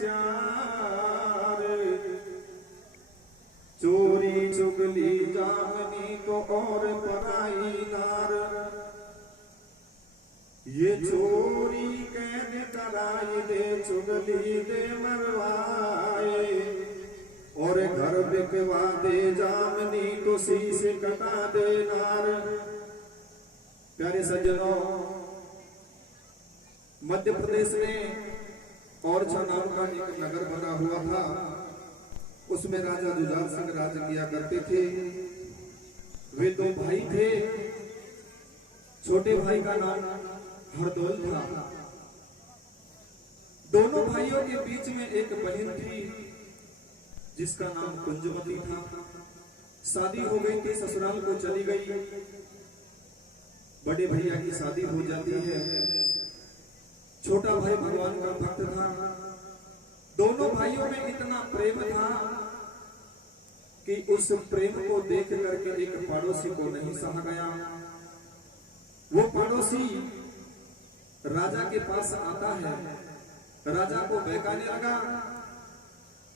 चार, चोरी चुगली जामनी को और पराई नार। ये चोरी कैद कराई दे, चुगली दे मरवाए, और घर बिकवा दे जामनी को शीश कटा दे नार। प्यारे सज्जनों, मध्य प्रदेश में ओरछा नाम का एक नगर बना हुआ था। उसमें राजा जुझार सिंह राज किया करते थे। वे दो भाई थे। छोटे भाई का नाम हरदौल था। दोनों भाइयों के बीच में एक बहन थी जिसका नाम कुंजवती था। शादी हो गई थी, ससुराल को चली गई। बड़े भैया की शादी हो जाती है। छोटा भाई भगवान का भक्त था। दोनों भाइयों में इतना प्रेम था कि उस प्रेम को देख करके एक पड़ोसी को नहीं सहा गया। वो पड़ोसी राजा के पास आता है, राजा को बहकाने लगा।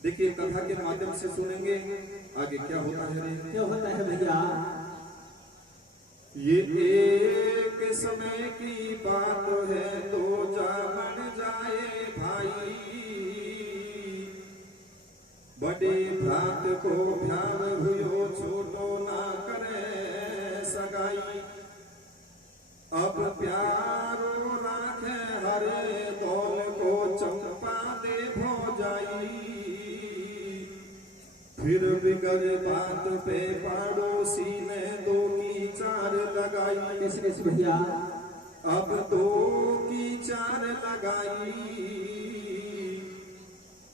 देखिए, कथा के माध्यम से सुनेंगे आगे क्या होता है। क्या होता है भैया? ये एक समय की बात है, तो जान जाए भाई, बड़े भ्रात को ध्यान हुयो, छोटो ना करे सगाई। अब प्यारो राखे हरे, दौल को चंपा दे भौजाई। फिर बिगड़ बात पे पड़ोसी ने दो की चार लगाई। कैसे भैया? अब दो की चार लगाई,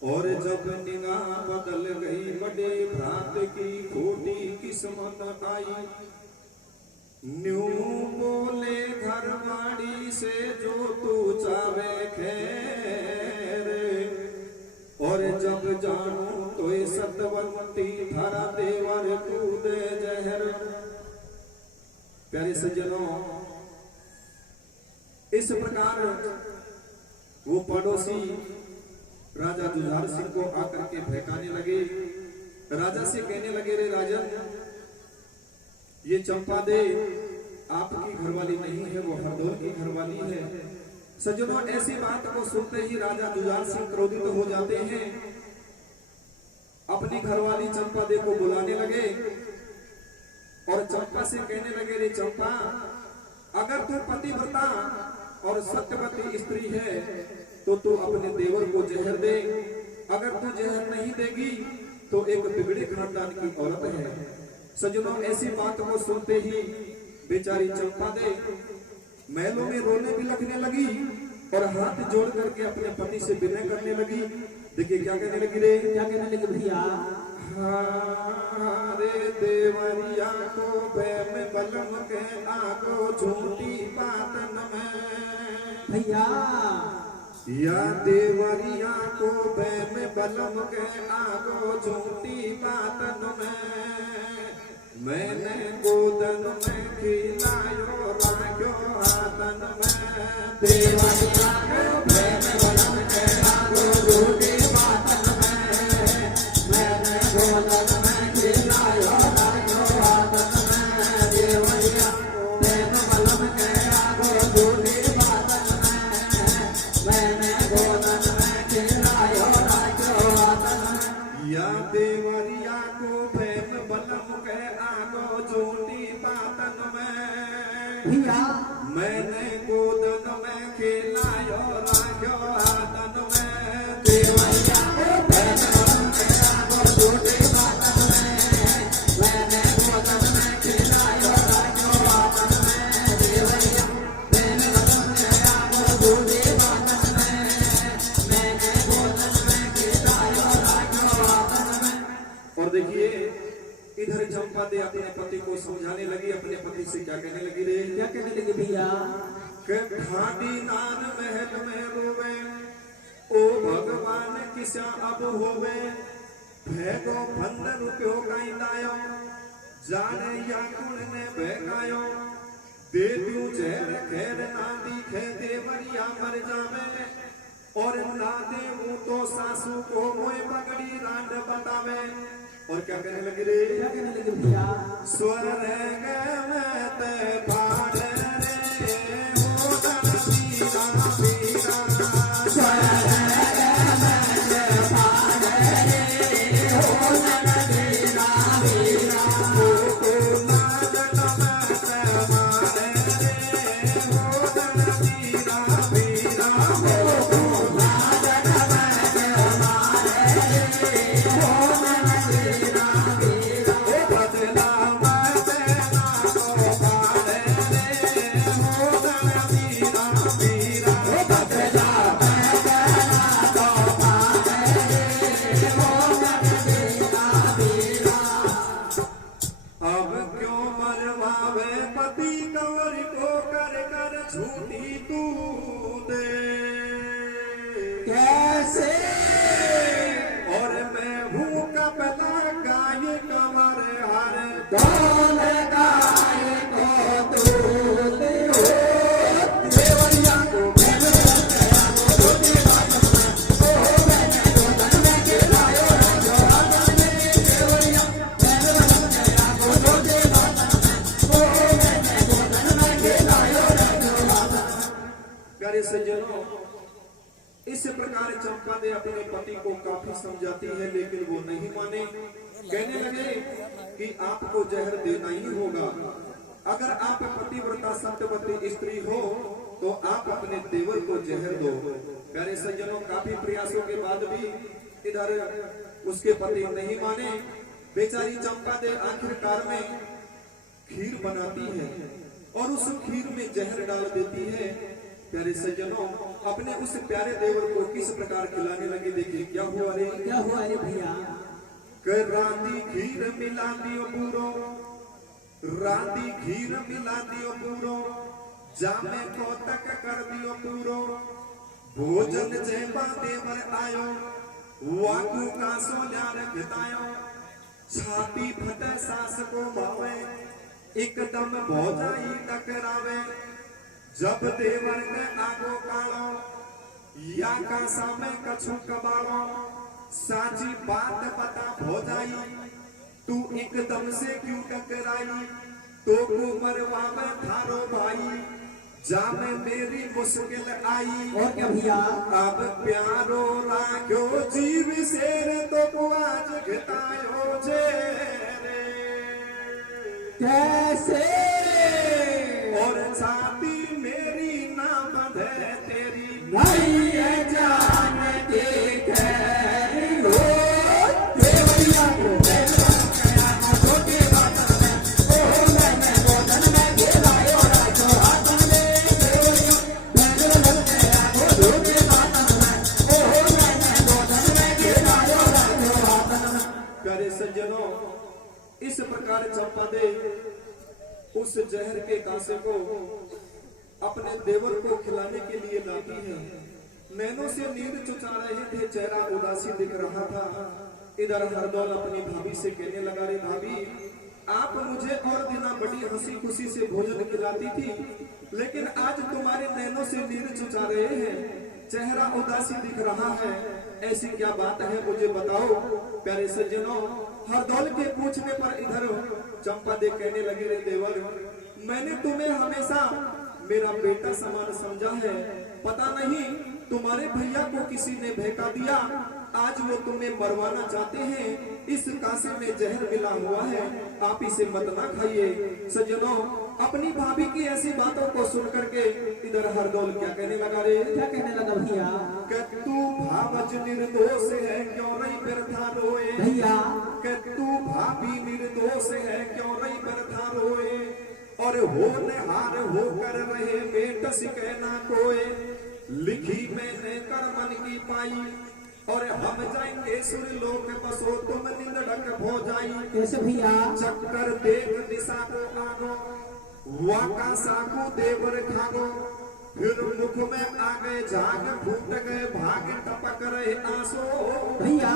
और जब निगाह बदल गई, बड़े भ्रात की खोटी किस्मत आई। न्यू बोले घरवाड़ी से, जो तू चावे खैर, और जब जानू तो सतवंती, धरा देवर कूदे जहर। प्यारे सज्जनों, इस प्रकार वो पड़ोसी राजा जुझार सिंह को आकर के बहकाने लगे। राजा से कहने लगे, रे राजन, ये चंपा दे आपकी घरवाली नहीं है, वो हरदौल की घरवाली है। सज्जनों, ऐसी बात को सुनते ही राजा जुझार सिंह क्रोधित हो जाते हैं। अपनी घरवाली चंपा दे को बुलाने लगे और चंपा से कहने लगे, रे चंपा, अगर तू पतिव्रता और सत्यवती स्त्री है तो तू अपने देवर को जहर दे। अगर तू जहर नहीं देगी तो एक बिगड़े खानदान की औरत है। सज्जनों, ऐसी बात को सुनते ही बेचारी चंपा दे महलों में रोने भी लगने लगी और हाथ जोड़ करके अपने पति से विनय करने लगी। देखिए क्या कहने लगी रे, क्या कहने लगी भैया? रे देवरिया को बैम बलम के आगो, झूठी बातन में भैया। या देवरिया को बैम बलम के आगो, झूठी बातन में, मैंने गोदन में खिलायो, राखो हाथन में। देवरिया को बैम बलम के आगो, झूठी बातन में, मैंने गोदन में खिलायो, राखो हाथन में। देवरिया को बैम बलम के आगो, झूठी बातन में, मैंने गोदन में खिलायो, राखो हाथन में। या देवरिया को बैम बलम के आगो, झूठी बातन में भैया, मैंने गोदन में खिलायो, राखो हाथन में। देवरिया को बैम बलम के आगो, झूठी बातन में, मैंने गोदन में खिलायो, राखो हाथन में। देवरिया बैम बलम के आगो, झूठी बातन में, मैंने गोदन में खिलायो, राखो हाथन में। और देखिए, इधर चंपा दे अपने पति को समझाने लगी। अपने पति से क्या कहने लगी रे, क्या कहने लगी भैया? ढाडी नान महल में रोवे, ओ भगवान किसा अब होवे, भेगो 15 रुपयो कहीं लायो, जाने या कुण ने बहकायो, दे दूं जहर खैर ना दिखे, देवरिया मर जावे, और ना दे तो सासू को मोए पगड़ी रांड बतावे और क्या कहने लगी रे? क्या कहने लगे भैया? स्वर्ग में ते फाड़ रे हो वीरा वीरा स्वर्ग में ते फाड़ रे हो वीरा वीरा को लागन में ते मारे रे हो वीरा वीरा को लागन में ते मारे रे हो वीरा वीरा ओ बदला मैं तेरा को पाड़े रे हो वीरा वीरा ओ बदला मैं तेरा को पाड़े रे हो वीरा वीरा अब क्यों मरवावे पति कंवर को कर कर झूठी तू दे कैसे और मैं हूँ कपला गाय कमर हर डोल गाय को तू दे देवरिया को मैंने गया वो देवा ओ मैंने गोदन में गिरायो राजो राजा ने देवरिया मैंने गया वो देवा ओ मैंने गोदन में गिरायो राजो राजा। प्यारे सज्जनों, इस प्रकार चंपा दे अपने पति को काफी समझाती है लेकिन वो नहीं माने। कहने लगे कि आपको जहर देना ही होगा। अगर आप पतिव्रता सत्यवती स्त्री हो तो आप अपने देवर को जहर दो। प्यारे सज्जनों, काफी प्रयासों के बाद भी इधर उसके पति नहीं माने। बेचारी चंपा दे आखिरकार में खीर बनाती है और उस खीर में जहर डाल देती है। प्यारे सज्जनों, अपने उस प्यारे देवर को किस प्रकार खिलाने लगे। देखिए क्या हुआ रे? क्या हुआ रे भैया? रांदी खीर मिला दियो पूरो, रांदी खीर मिला दियो पूरो, जामे को तक कर दियो पूरो, भोजन जेबा देवर आयो, वाकू का सोल्या रखतायो, छाती फटे सास को भावे, एकदम भौजाई टकरावे, जब देवर ने आगो कालो या का सामे कछु कबाड़ो, साची बात पता हो जाई, तू एकदम से क्यों टकराई, तो को मरवावे थारो भाई, जामे मेरी मुश्किल आई। और क्या भैया? अब प्यारो राख्यो जीव शेर तो आज घटायो जे रे कैसे और छाती मेरी ना बंधे तेरी नहीं है जान देख लो देवरिया को मैंने गया वो देवा ओ मैंने गोदन में गिरायो राजो राजा ने देवरिया मैंने गया वो देवा ओ मैंने गोदन में गिरायो राजो राजा ने। प्यारे सज्जनों, इस प्रकार चंपा दे उस जहर के कांसे को अपने देवर को खिलाने के लिए लाती है। नैनों से नींद चुचा रहे थे, चेहरा उदासी दिख रहा था। इधर हरदौल अपनी भाभी से कहने लगा, रे भाभी, आप मुझे और दिना बड़ी हंसी खुशी से भोजन खिलाती थी, लेकिन आज तुम्हारे नैनों से नींद चुचा रहे हैं, चेहरा उदासी दिख रहा है, ऐसी क्या बात है, मुझे बताओ। प्यारे सज्जनों, हरदौल के पूछने पर इधर चंपा दे कहने लगी, रे देवर, मैंने तुम्हें हमेशा मेरा बेटा समान समझा है, पता नहीं तुम्हारे भैया को किसी ने बहका दिया, आज वो तुम्हें मरवाना चाहते हैं, इस कांसे में जहर मिला हुआ है, आप इसे मत ना खाइए। सज्जनों, अपनी भाभी की ऐसी बातों को सुन करके इधर हरदौल क्या कहने लगा रे? क्या कहने लगा भैया? कि तू भावज निर्दोष है, क्यों रही व्यर्था रोए भैया कि तू भाभी निर्दोष है, क्यों रही व्यर्था रोए, और होने हार होकर रहे बेट सिके ना कोई, लिखी मैंने कर्मन की पाई, और हम जाएंगे सुरलोक बसो तुम निंदक हो जाई। कैसे भैया? चक्कर देख दिशा को आगो, वाका साकू देवर खागो, फिर मुख में आ गए झाग, फूट गए भाग, टपक रहे आंसू भैया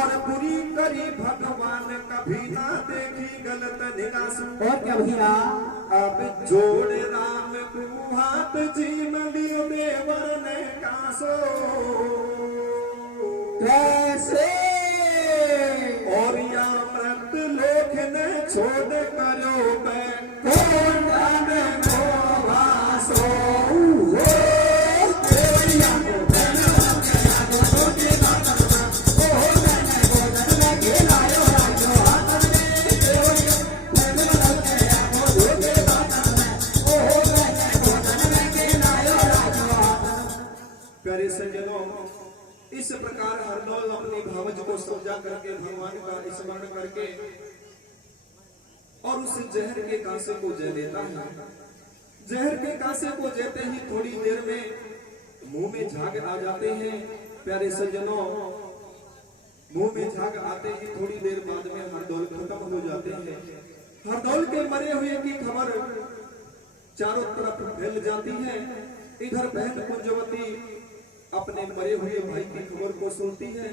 और बुरी करी भगवान, कभी ना देखी गलत निगासू। और क्या भैया? अब जोड़े राम को हाथ, जीम लियो देवर ने कासो, कैसे और या मृत लोक ने छोड़ करो मैं कौन जाने मोहा सो देवैया को मैंने गया तो छोटे दातन में ओ मैंने भोजन में खिलायो राजो हाथन में देवैया मैंने गया तो छोटे दातन में ओ मैंने भोजन में खिलायो राजो हाथन। प्यारे सज्जनों, इस प्रकार हरदौल अपनी भावज को सजा करके भगवान का स्मरण करके और उस जहर के कांसे को जय लेता है। जहर के कांसे को जेते ही थोड़ी देर में मुंह में झाग आ जाते हैं। प्यारे सज्जनों, मुंह में झाग आते ही थोड़ी देर बाद में हरदौल खत्म हो जाते हैं। हरदौल के मरे हुए की खबर चारों तरफ फैल जाती है। इधर बहन कुंजवती अपने मरे हुए भाई की खबर को सुनती है,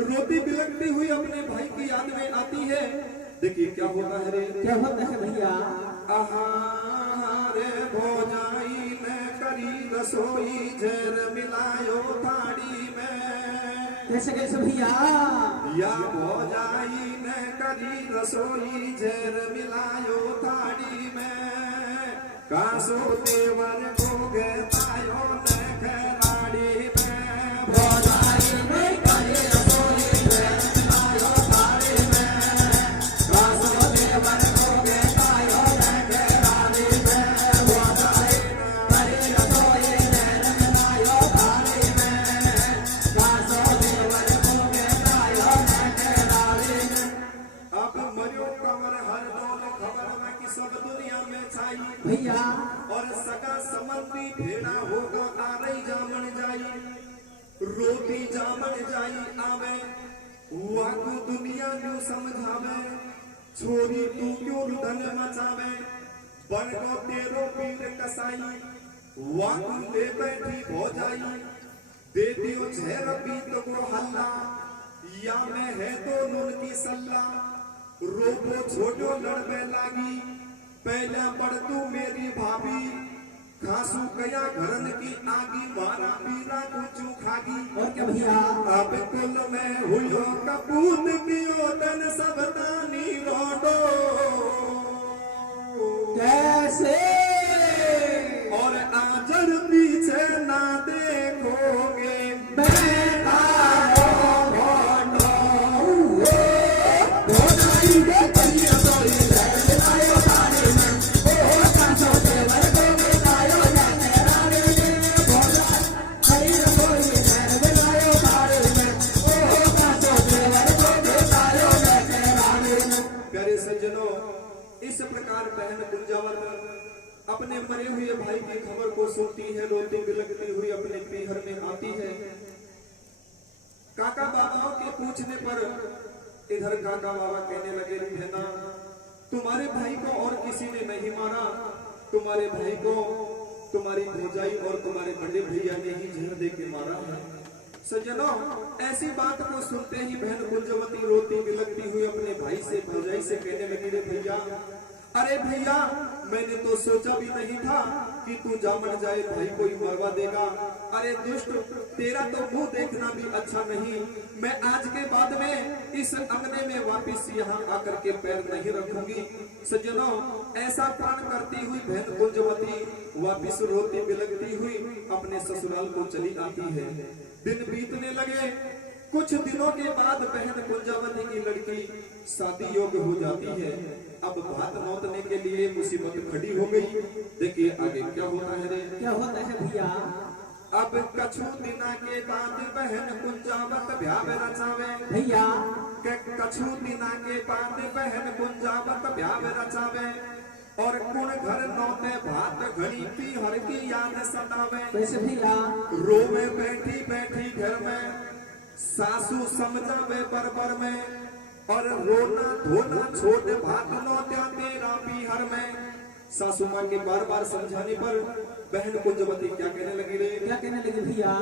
रोती बिलखती हुई अपने भाई की याद में आती है। देखिए क्या होता है रे, क्या होता है भैया? आहारे भोजाई ने करी रसोई झेर मिलायो थाड़ी में। कैसे कैसे भैया? या भोजाई ने करी रसोई झेर मिलायो थाड़ी में। कासो देवर को गे पायो ने खराड़ी में। भोजाई ने करी रसोई झेर मिलायो थाड़ी में। कासो देवर को गे पायो ने खराड़ी में। भोजाई ने करी रसोई झेर मिलायो थाड़ी में। कासो देवर को गे पायो ने खराड़ी में। अब मरियो कमर हरदौल खबर में कि सब दुनिया में छाई भैया और सगा संबंधी भेड़ा होगा तारई जामन जाई। रोटी जामन जाई आवे वाकू दुनिया क्यों समझावे। छोरी तू क्यों रुदन मचावे। बन को तेरो पीर कसाई वाकू ले बैठी हो जाई। दे दियो झेर पीत को हल्ला या में है तो नून की सल्ला। रोबो छोटो लड़बे लागी पहले पढ़ तू मेरी भाभी। खासू कया घरन की आगी मारा पीरा कुचू खागी। और क्या भैया? अब कुल में हुयो कपूत कियो तन सब तानी रोडो। कैसे? और आजर पीछे ना देखोगे बैठा हो भोंडो। भोजाई के करी रसोई झेर मिलायो थाड़ी में। ओ कासो देवर को गे पायो ने खराड़ी में। भोजाई करी रसोई झेर मिलायो थाड़ी में। ओ कासो देवर को गे पायो ने खराड़ी में। प्यारे सज्जनों, इस प्रकार बहन कुंजावत अपने मरे हुए भाई की खबर को सुनती है, रोती बिलखती हुई अपने पीहर में आती है। काका बाबाओं के पूछने पर इधर काका बाबा कहने लगे, बहना तुम्हारे भाई को और किसी ने नहीं मारा। तुम्हारे भाई को तुम्हारी भौजाई और तुम्हारे बड़े भैया ने ही जहर दे के मारा है। सज्जनों, ऐसी बात को सुनते ही बहन कुंजवती रोती बिलखती हुई अपने भाई से भौजाई से कहने लगी, रे भैया, अरे भैया, मैंने तो सोचा भी नहीं था कि तू जामन जाए भाई को ही मरवा देगा। अरे दुष्ट, तेरा तो मुंह देखना भी अच्छा नहीं। मैं आज के बाद में इस अंगने में वापिस यहाँ आकर के पैर नहीं रखूंगी। सज्जनों, ऐसा प्रण करती हुई बहन कुंजवती वापिस रोती बिलखती हुई अपने ससुराल को चली आती है। दिन बीतने लगे। कुछ दिनों के बाद बहन कुंजावती की लड़की शादी योग्य हो जाती है। अब भात नौतने के लिए मुसीबत खड़ी हो गई। देखिए आगे क्या होता है रे। क्या होता है भैया? अब कछु दिना के बाद बहन कुंजावत ब्याह रचावे। भैया कछु दिना के बाद बहन कुंजावत ब्याह रचावे। और कुण घर नौते भात घड़ी पीहर की याद सतावे। कैसे भैया? रोवे बैठी बैठी घर में सासू समझावे बरबर में। और रोना धोना छोड़ भात नौत्या तेरा पीहर में। सासू माँ के बार बार समझाने पर बहन कुंजवती क्या कहने लगी रे? क्या कहने लगी भैया?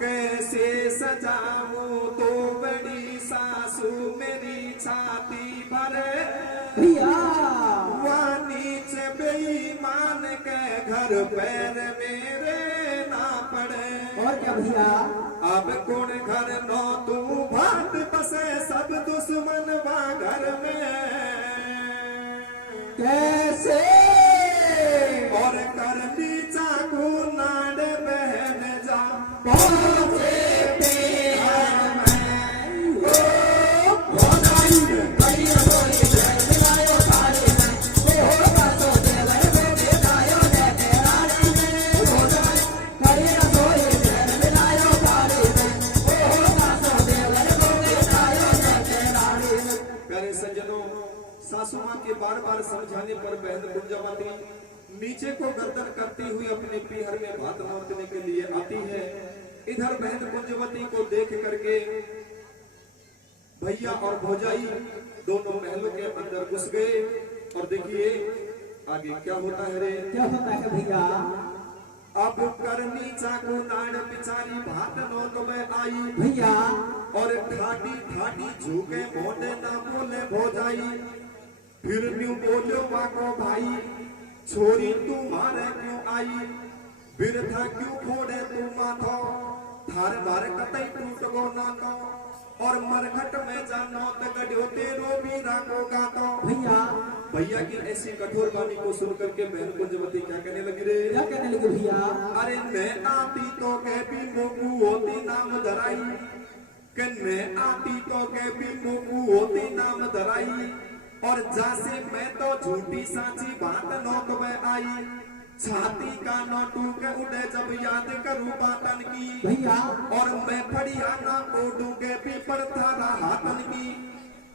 कैसे सजाऊं तो बड़ी सासू मेरी छाती भरे। भैया नीचे बेईमान के घर पैर मेरे ना पड़े। और क्या भैया? अब कौन घर नौ तू कैसे और करनी चाकू नाड़ बहन जा पहुंचे बिहार में ओ भोनाई करिया सोई जय मिलायो थारे में ओ बासो देवर को बेटायो ने तेराने में भोनाई करिया सोई जय मिलायो थारे में ओ बासो देवर को बेटायो ने तेराने में। प्यारे सज्जनों, सासू माँ के बार बार समझाने पर बहन कुंजवती नीचे को गर्दन करती हुई अपने पीहर में भात नोचने के लिए आती है। इधर बहन कुंजवती को देख करके भैया और भौजाई दोनों महलों के अंदर घुस गए। और देखिए आगे क्या होता है रे। क्या होता है भैया। अब करनी चाकू नाड़ बिचारी भात नोत में आई भैया और ठाटी ठाटी झूके मोटे ना बोले भौजाई। फिर न्यू बोलो बाको भाई छोरी तू मारे क्यों आई। फिर था क्यों फोड़े तू माथो थार मार कतई टूट गो नाको। और मरघट में जानो त गड्यो तेरो भी राको गातो। भैया भैया की ऐसी कठोर वाणी को सुन करके बहन कुंजवती क्या कहने लगी रे। क्या कहने लगे भैया। अरे मैं आती तो कह भी मोकू होती नाम धराई। कि मैं आती तो कह भी मोकू होती नाम धराई। और जैसे मैं तो झूठी साची बात नोट में आई। छाती का नोटू के उड़े जब याद करूं बातन की। भैया और मैं फड़ियाना को डूंगे पीपर थारा हाथन की।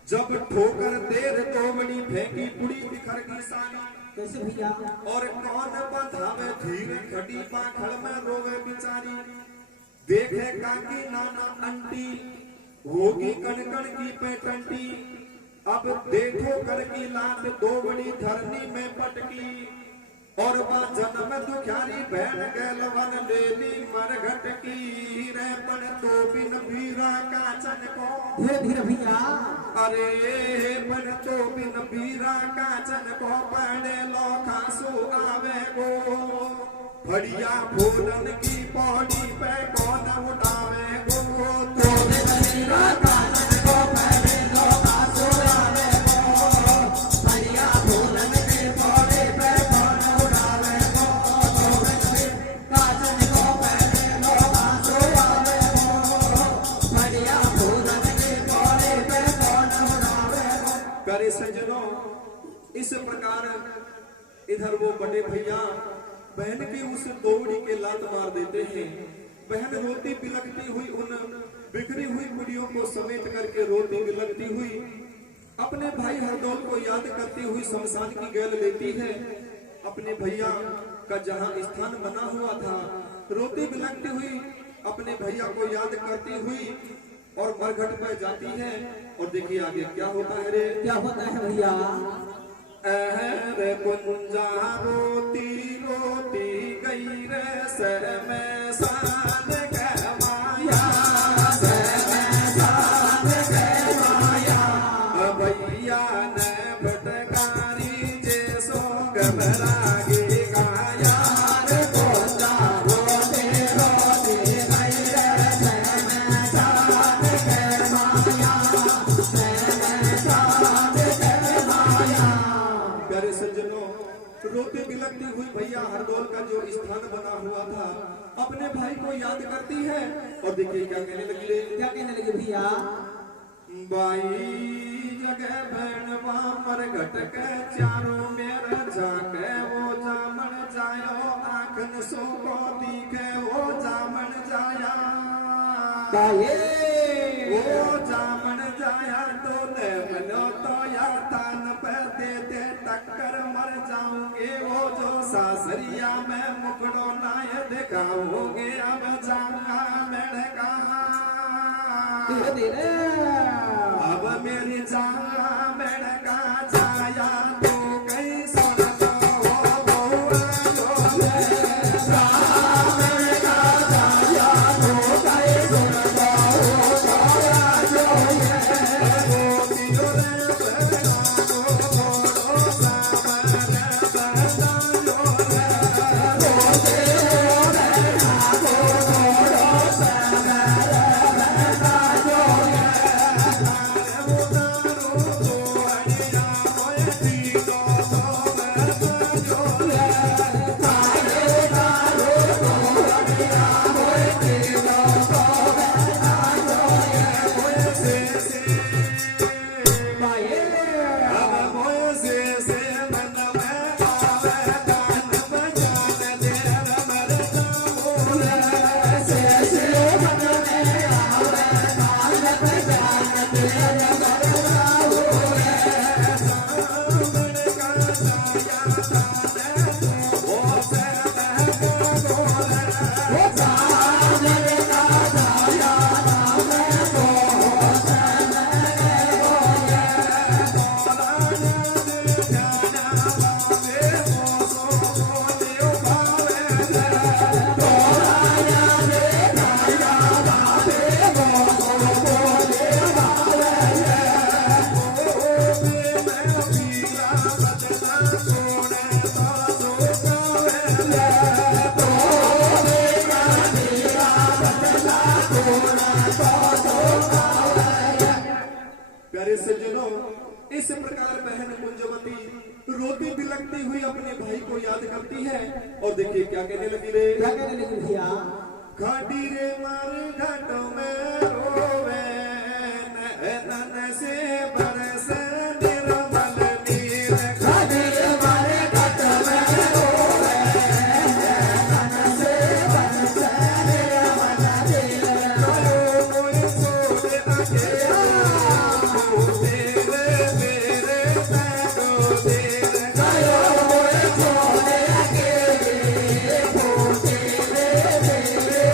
जब ठोकर देर तोमड़ी फेंकी पुड़ी बिखर की सानी। कैसे भैया। और कौन बंधावे धीरे खड़ी पाखड़ में रोवे बिचारी। देखे काकी नाना अंटी होगी कणकण की पेटंटी। अब देखो कर की लात दो बड़ी धरनी में पटकी। और वह जन्म दुखियारी बहन गैलवन लेली मरघट की। रे पण तो बिन बीरा काचन को। धीरे धीरे भैया। अरे पण तो बिन बीरा काचन को पड़े लो खासो आवे गो। फड़िया फूलन की पौड़ी पे कौन उठावे गो। तो बिन बीरा काचन को पड़े लो खासो आवे गो। फड़िया फूलन की पौड़ी पे कौन उठावे गो। तो बिन काचन को पड़े लो खासो आवे गो। फड़िया फूलन की पौड़ी पे कौन उठावे गो। प्यारे सज्जनों, इस प्रकार इधर वो बड़े भैया बहन की उस दौड़ी के लात मार देते हैं। बहन रोती बिलखती हुई उन बिखरी हुई पुड़ियों को समेट करके रोती बिलखती हुई अपने भाई हरदौल को याद करती हुई शमशान की गैल लेती है। अपने भैया का जहां स्थान बना हुआ था रोती बिलखती हुई अपने भैया को याद करती हुई और मरघट पर जाती है। और देखिए आगे क्या होता है रे। क्या होता है भैया। रे कुंजा रोती रोती गई रे में सान के माया। भैया ने भटकारी जैसो घबरागी गाया। रे कुंजा रोती रोती गई रे में सान के माया। प्यारे सज्जनों, रोती बिलखती हुई भैया हरदौल का जो स्थान बना हुआ था अपने भाई को याद करती है। और देखिए क्या कहने लगी रे। क्या कहने लगे भैया। बाई जगह बहनवा मरघट के चारों मेरा जाके वो जामन जायो। आंखन सो को दिखे वो जामन जाया। वो जामन जाया तो ले मनो तो या तान पे देते टक्कर मर जाऊंगे। वो जो सासरिया में मुकड़ो नाय दिखाओगे। अब जाऊंगा मैंने कहा धीरे धीरे। अब मेरी जाना मैंने कहा जाया तो कहीं सुन लो। इस प्रकार बहन कुंजवती रोती बिलखती हुई अपने भाई को याद करती है और देखिए क्या कहने लगी रे। क्या कहने लगी भैया? घाटी रे मार घाटों में रोवे नैनन से बरस निर्मल नीर। घाटी रे मारे घाटों में रोवे नैनन से बरस निर्मल नीर। कायो मोए सोने अकेला तेरे मेरे पैरों तेरे। कायो मोए सोने अकेले तेरे मेरे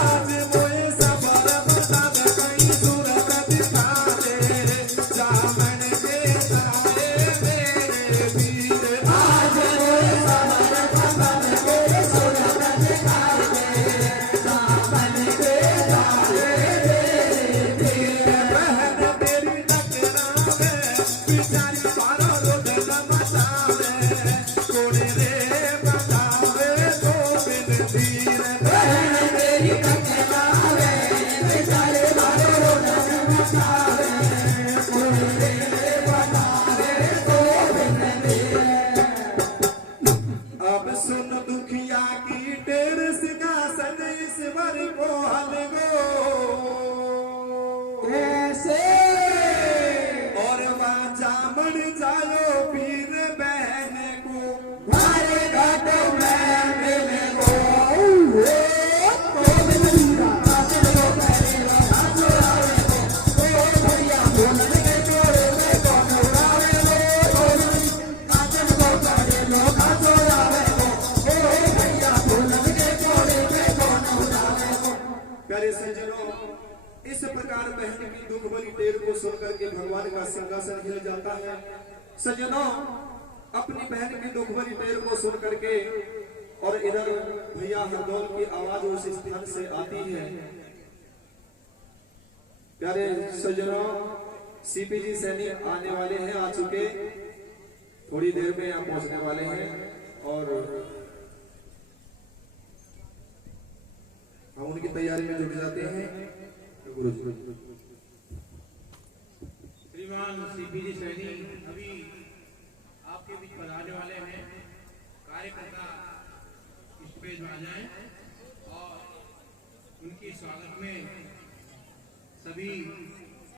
आज मोए सबर बता दे कहीं सूरत दिखा दे जामन के तारे मेरे वीर। आज मोए सबर बदन के सूरत दिखाई दे दामन के तारे बहन तेरी टकरावे बिचारी पारो रोड मचावे कोने रे बतावे तो बिन तीर। बहन तेरी टकरावे बेचारे मारो रोदन मचावे कोई रे बतावे तो बिन अब सुन दुखिया की टेर सिंहासन ईश्वर को हलगो कैसे और वाचा मर जायो पीर बहन को। मारे घाटों में मिले वो तो मिलूंगा चलो पहले लगा चुरावे को ओ भैया बोलन के चोरे में कौन उड़ावे लो काचन को पड़े लोगा चुरावे को ओ भैया बोलन के चोरे में कौन उड़ावे को। प्यारे सज्जनों, इस प्रकार बहन की दुख भरी टेर को सुनकर के भगवान का सिंहासन हिल जाता है। सज्जनों, अपनी बहन की दुख भरी टेर को सुन करके और इधर भैया हरदौल की आवाज उस स्थान से आती है। प्यारे सज्जनों, सीपीजी सैनिक आने वाले हैं, आ चुके, थोड़ी देर में यहाँ पहुंचने वाले हैं और हम उनकी तैयारी में जुट जाते हैं। गुरु श्रीमान सीपीजी सैनी अभी आपके बीच पधारने वाले हैं। कार्यकर्ता स्टेज में आ जाएं और उनके स्वागत में सभी